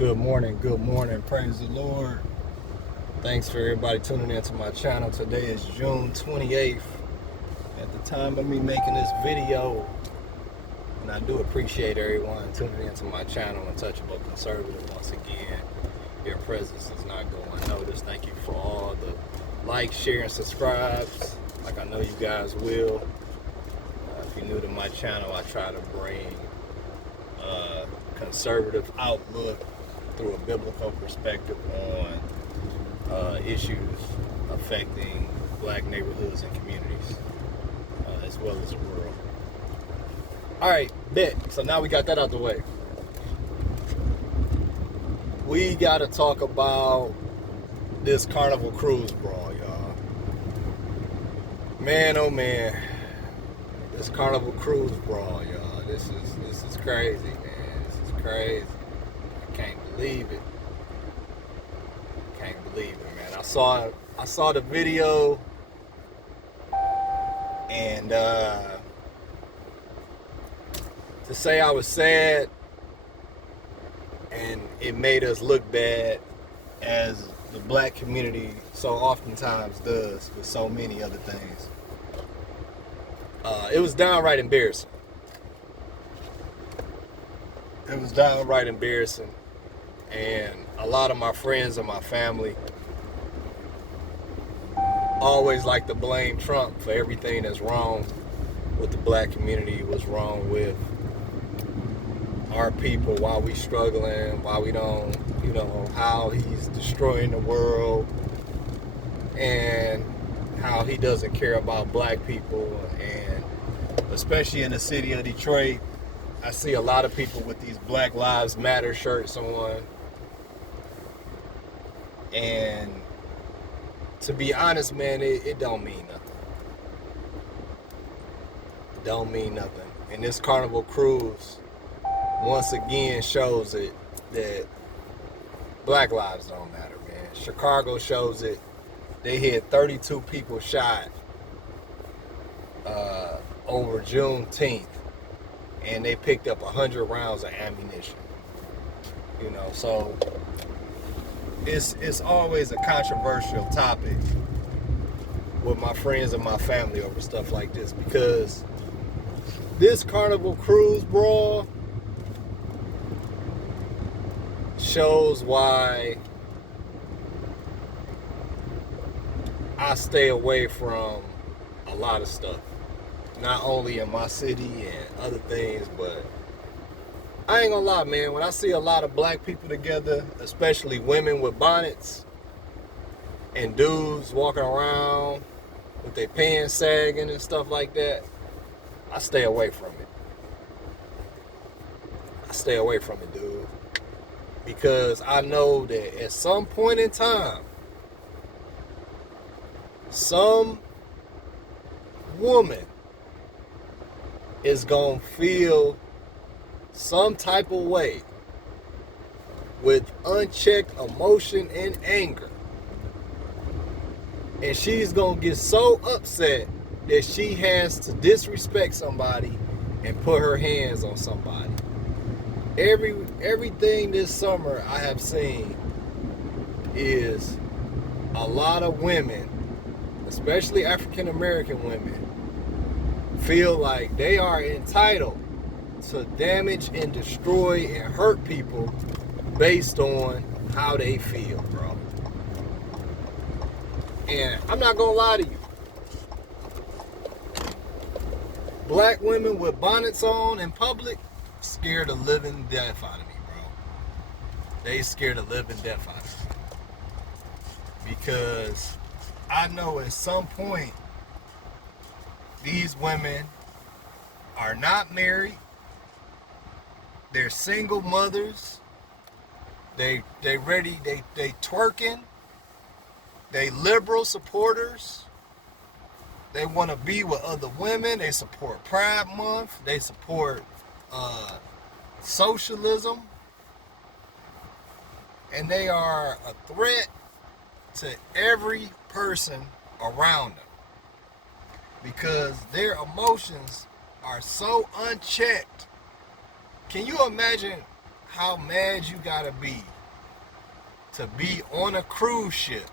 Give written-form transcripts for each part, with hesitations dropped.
Good morning, praise the Lord. Thanks for everybody tuning into my channel. Today is June 28th. At the time of me making this video, and I do appreciate everyone tuning into my channel, Untouchable Conservative. Once again, your presence is not going unnoticed. Thank you for all the likes, share, and subscribes, like I know you guys will. If you're new to my channel, I try to bring conservative outlook through a biblical perspective on issues affecting black neighborhoods and communities, as well as the world. All right, bet. So now we got that out the way. We got to talk about this Carnival cruise brawl, y'all. Man, oh man, this Carnival cruise brawl, y'all. This is crazy, man. This is crazy. I can't believe it. Can't believe it, man. I saw the video, and to say I was sad, and it made us look bad, as the black community so oftentimes does with so many other things. It was downright embarrassing. It was downright embarrassing. And a lot of my friends and my family always like to blame Trump for everything that's wrong with the black community, what's wrong with our people, why we struggling, why we don't, how he's destroying the world, and how he doesn't care about black people. And especially in the city of Detroit, I see a lot of people with these Black Lives Matter shirts on. And to be honest, man, it don't mean nothing. It don't mean nothing. And this Carnival cruise once again shows it that black lives don't matter, man. Chicago shows it. They had 32 people shot over Juneteenth, and they picked up 100 rounds of ammunition. So it's always a controversial topic with my friends and my family over stuff like this, because this Carnival cruise brawl shows why I stay away from a lot of stuff, not only in my city and other things, but I ain't gonna lie, man, when I see a lot of black people together, especially women with bonnets and dudes walking around with their pants sagging and stuff like that, I stay away from it. I stay away from it, dude. Because I know that at some point in time, some woman is gonna feel some type of way with unchecked emotion and anger, and she's gonna get so upset that she has to disrespect somebody and put her hands on somebody. Everything this summer I have seen is a lot of women, especially African American women, feel like they are entitled to damage and destroy and hurt people based on how they feel, bro. And I'm not gonna lie to you, black women with bonnets on in public scared the living death out of me, bro. They scared the living death out of me, because I know at some point these women are not married. They're single mothers. They twerking. They liberal supporters. They want to be with other women. They support Pride Month. They support socialism. And they are a threat to every person around them, because their emotions are so unchecked. Can you imagine how mad you gotta be to be on a cruise ship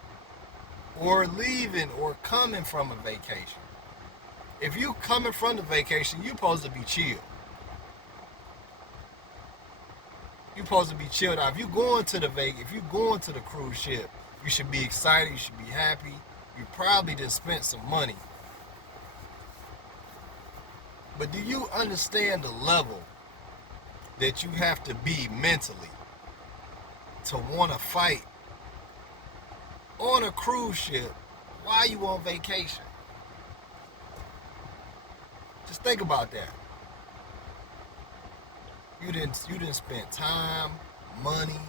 or leaving or coming from a vacation. If you coming from the vacation, you supposed to be chill. You supposed to be chilled out. If you going to the cruise ship, you should be excited. You should be happy. You probably just spent some money. But do you understand the level that you have to be mentally to want to fight on a cruise ship while you on vacation? Just think about that. You didn't spend time, money,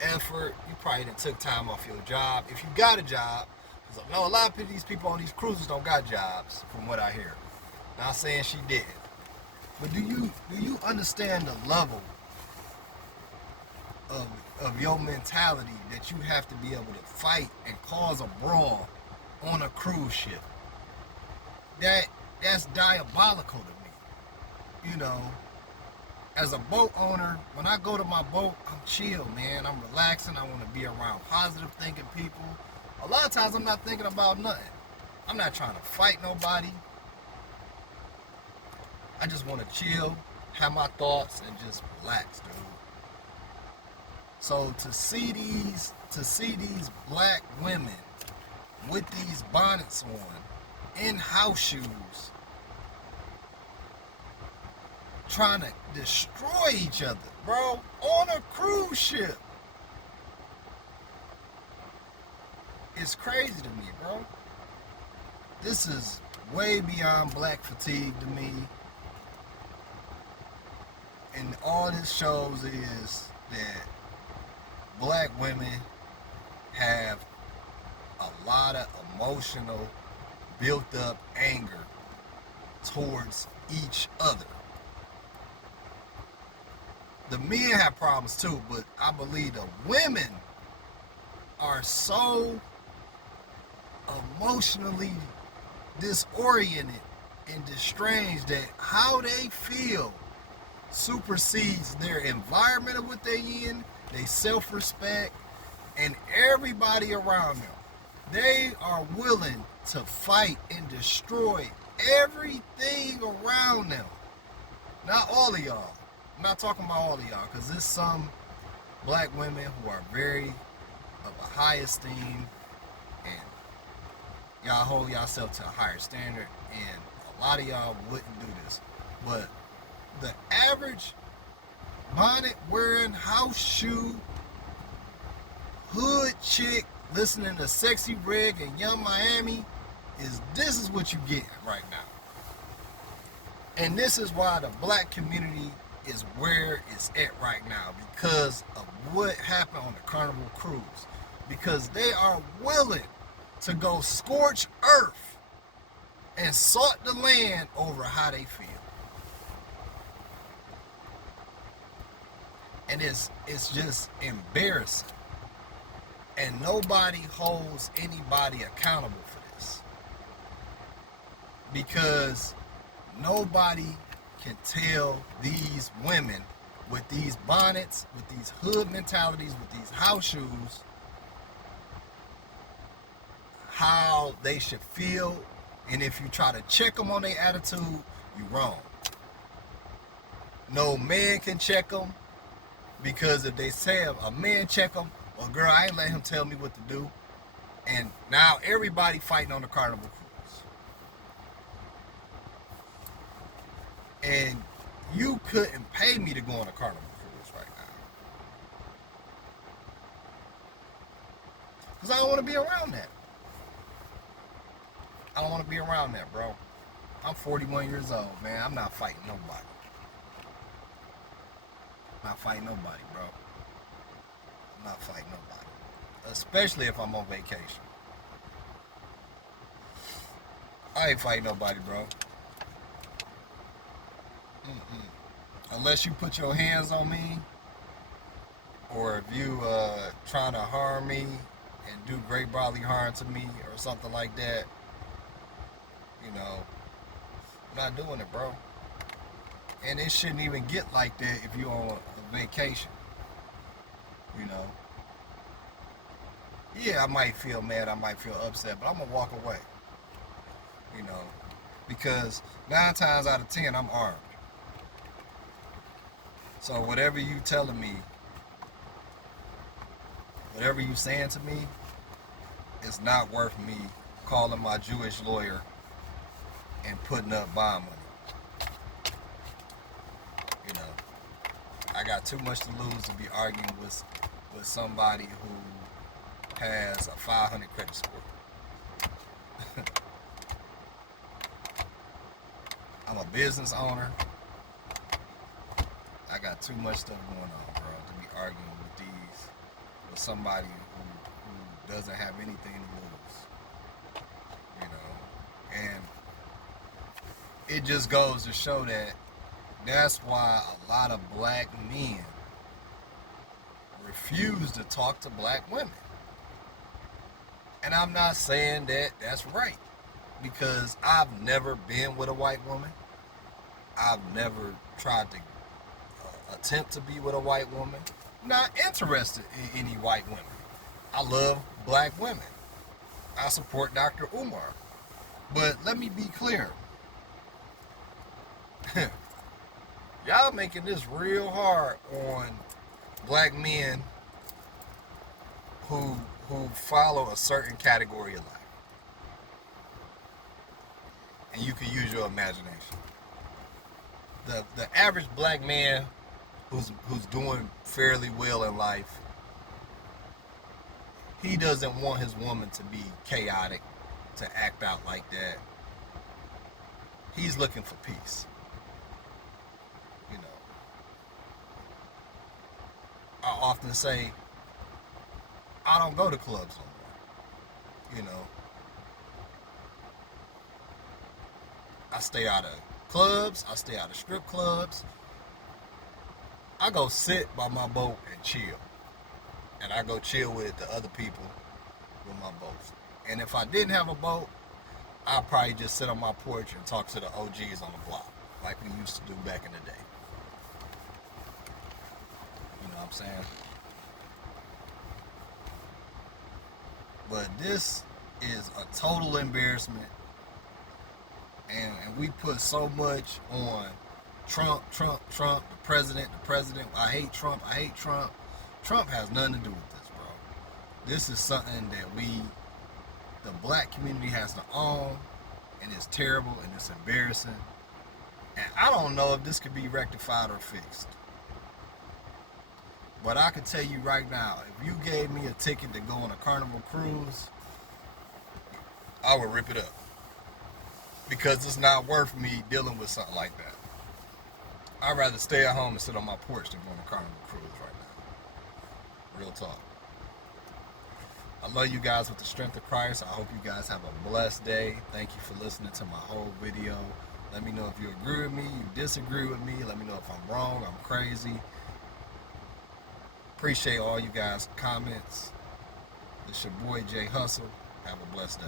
effort. You probably didn't took time off your job. If you got a job, because I know a lot of these people on these cruises don't got jobs, from what I hear. Not saying she didn't. But do you understand the level of your mentality that you have to be able to fight and cause a brawl on a cruise ship? That's diabolical to me. You know, as a boat owner, when I go to my boat, I'm chill, man. I'm relaxing. I want to be around positive thinking people. A lot of times I'm not thinking about nothing. I'm not trying to fight nobody. I just want to chill, have my thoughts, and just relax, dude. So to see these black women with these bonnets on, in house shoes, trying to destroy each other, bro, on a cruise ship. It's crazy to me, bro. This is way beyond black fatigue to me. And all this shows is that black women have a lot of emotional, built up anger towards each other. The men have problems too, but I believe the women are so emotionally disoriented and estranged that how they feel supersedes their environment of what they in, their self-respect, and everybody around them. They are willing to fight and destroy everything around them. Not all of y'all. I'm not talking about all of y'all, because there's some black women who are very of a high esteem, and y'all hold yourself to a higher standard, and a lot of y'all wouldn't do this. But the average bonnet wearing, house shoe, hood chick listening to Sexy Red and Young Miami, this is what you get right now. And this is why the black community is where it's at right now, because of what happened on the Carnival cruise. Because they are willing to go scorch earth and salt the land over how they feel. And it's just embarrassing. And nobody holds anybody accountable for this. Because nobody can tell these women with these bonnets, with these hood mentalities, with these house shoes, how they should feel. And if you try to check them on their attitude, you're wrong. No man can check them, because if they say a man check them, well, girl, I ain't let him tell me what to do. And now everybody fighting on the Carnival cruise. And you couldn't pay me to go on a Carnival cruise right now, because I don't want to be around that. I don't want to be around that, bro. I'm 41 years old, man. I'm not fighting nobody. I'm not fighting nobody, bro. I'm not fighting nobody. Especially if I'm on vacation. I ain't fighting nobody, bro. Unless you put your hands on me, or if you trying to harm me and do great bodily harm to me or something like that, you know, I'm not doing it, bro. And it shouldn't even get like that if you're on a vacation. you know. Yeah, I might feel mad, I might feel upset, but I'm gonna walk away, you know, because 9 times out of 10 I'm armed. So whatever you telling me, whatever you saying to me, it's not worth me calling my Jewish lawyer and putting up bond money. You know, I got too much to lose to be arguing with somebody who has a 500 credit score. I'm a business owner. I got too much stuff going on, bro, to be arguing with somebody who doesn't have anything to lose. You know, and it just goes to show that that's why a lot of black men refuse to talk to black women. And I'm not saying that that's right, because I've never been with a white woman. I've never tried to attempt to be with a white woman. I'm not interested in any white women. I love black women. I support Dr. Umar. But let me be clear. Y'all making this real hard on black men who follow a certain category of life. And you can use your imagination. The average black man who's doing fairly well in life, he doesn't want his woman to be chaotic, to act out like that. He's looking for peace. You know, I often say, I don't go to clubs no more. You know, I stay out of clubs. I stay out of strip clubs. I go sit by my boat and chill. And I go chill with the other people with my boats. And if I didn't have a boat, I'd probably just sit on my porch and talk to the OGs on the block, like we used to do back in the day. You know what I'm saying? But this is a total embarrassment. And we put so much on Trump, the president. I hate Trump. Trump has nothing to do with this, bro. This is something that the black community has to own, and it's terrible and it's embarrassing. And I don't know if this could be rectified or fixed. But I can tell you right now, if you gave me a ticket to go on a Carnival cruise, I would rip it up. Because it's not worth me dealing with something like that. I'd rather stay at home and sit on my porch than go on a Carnival cruise right now. Real talk. I love you guys with the strength of Christ. I hope you guys have a blessed day. Thank you for listening to my whole video. Let me know if you agree with me, you disagree with me. Let me know if I'm wrong, I'm crazy. Appreciate all you guys' comments. It's your boy Jay Hustle. Have a blessed day.